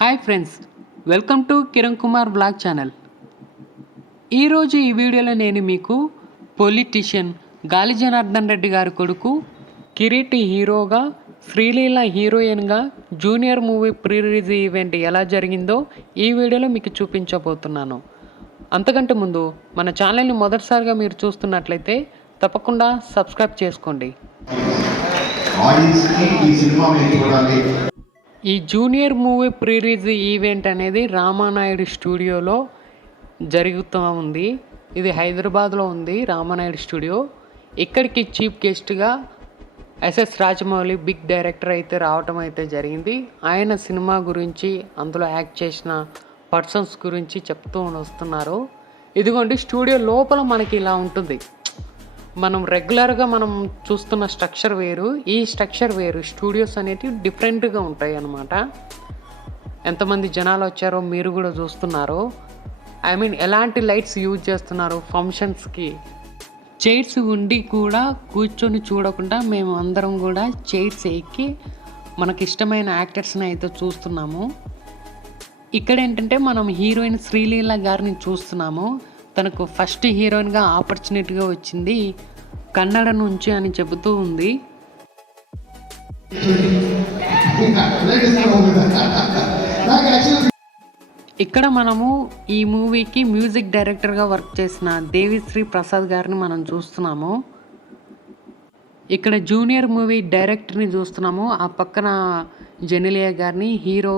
Hi friends, welcome to Kiran Kumar blog channel. ఈరోజు ఈ వీడియోలో నేను మీకు పొలిటీషియన్ గాలి జనార్దన్ రెడ్డి గారి కొడుకు కిరీటి హీరోగా, శ్రీలీల హీరోయిన్గా junior movie pre release event ఎలా జరిగిందో ఈ వీడియోలో మీకు చూపించబోతున్నాను. అంతకంటే ముందు మన ఛానల్ని మొదటిసారిగా మీరు చూస్తున్నట్లయితే తప్పకుండా సబ్స్క్రైబ్ చేసుకోండి. ఈ junior movie pre release event అనేది రామానాయుడు స్టూడియోలో జరుగుతూ ఉంది. ఇది హైదరాబాద్లో ఉంది రామానాయుడు స్టూడియో. ఇక్కడికి చీఫ్ గెస్ట్గా ఎస్ఎస్ రాజమౌళి బిగ్ డైరెక్టర్ అయితే రావటం అయితే జరిగింది. ఆయన సినిమా గురించి, అందులో యాక్ట్ చేసిన పర్సన్స్ గురించి చెప్తూ వస్తున్నారు. ఇదిగోండి, స్టూడియో లోపల మనకి ఇలా ఉంటుంది. మనం రెగ్యులర్గా మనం చూస్తున్న స్ట్రక్చర్ వేరు, ఈ స్ట్రక్చర్ వేరు. స్టూడియోస్ అనేవి డిఫరెంట్గా ఉంటాయి అన్నమాట. ఎంతమంది జనాలు వచ్చారో మీరు కూడా చూస్తున్నారు. ఎలాంటి లైట్స్ యూజ్ చేస్తున్నారు ఫంక్షన్స్కి. చైర్స్ ఉండి కూడా కూర్చొని చూడకుండా మేము అందరం కూడా చైర్స్ ఎక్కి మనకి ఇష్టమైన యాక్టర్స్ని అయితే చూస్తున్నాము. ఇక్కడ ఏంటంటే మనం హీరోయిన్ శ్రీలీల గారిని చూస్తున్నాము. తనకు ఫస్ట్ హీరోయిన్గా ఆపర్చునిటీగా వచ్చింది కన్నడ నుంచి అని చెబుతూ ఉంది. ఇక్కడ మనము ఈ మూవీకి మ్యూజిక్ డైరెక్టర్గా వర్క్ చేసిన దేవిశ్రీ ప్రసాద్ గారిని మనం చూస్తున్నాము. ఇక్కడ జూనియర్ మూవీ డైరెక్టర్ని చూస్తున్నాము. ఆ పక్కన జెనిలియా గారిని, హీరో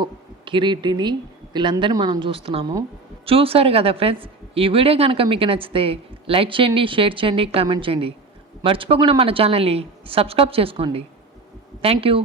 కిరీటిని, వీళ్ళందరినీ మనం చూస్తున్నాము. చూసారు కదా ఫ్రెండ్స్, ఈ వీడియో కనుక మీకు నచ్చితే లైక్ చేయండి, షేర్ చేయండి, కామెంట్ చేయండి. మర్చిపోకుండా మన ఛానల్ని సబ్స్క్రైబ్ చేసుకోండి. Thank you.